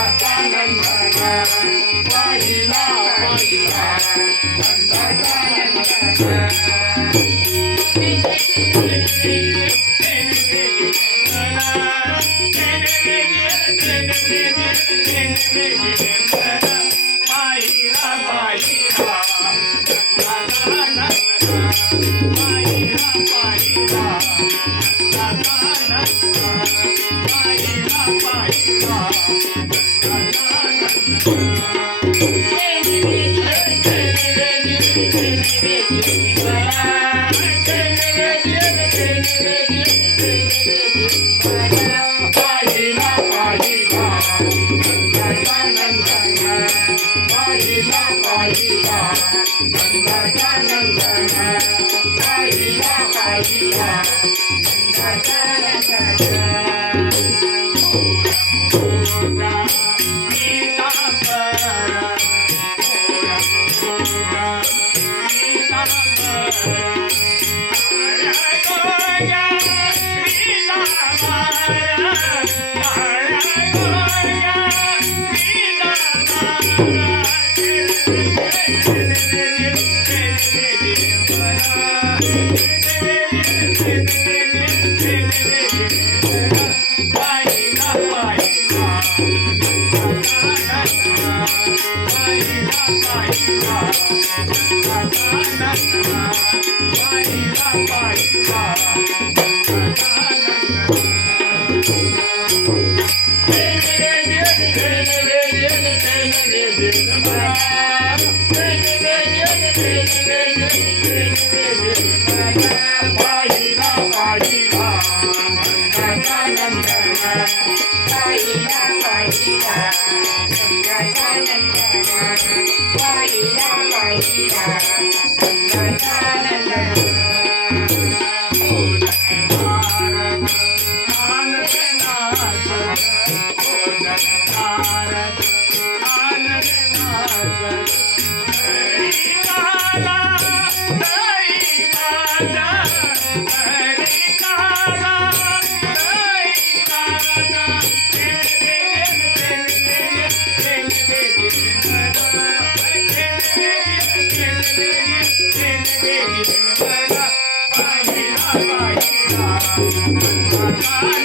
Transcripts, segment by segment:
Bye. Yeah. Bye.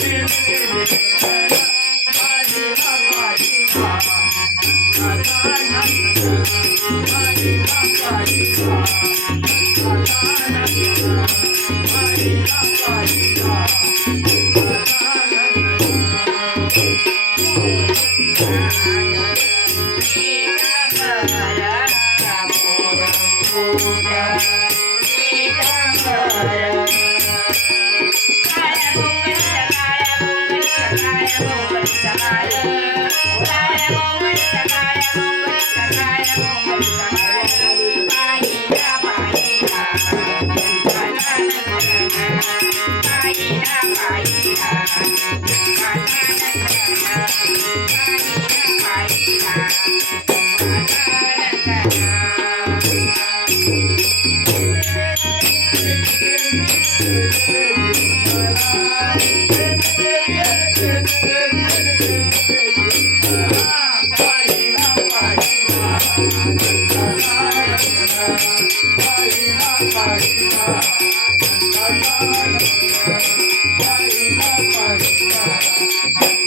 Yeah. Yeah. Thank you.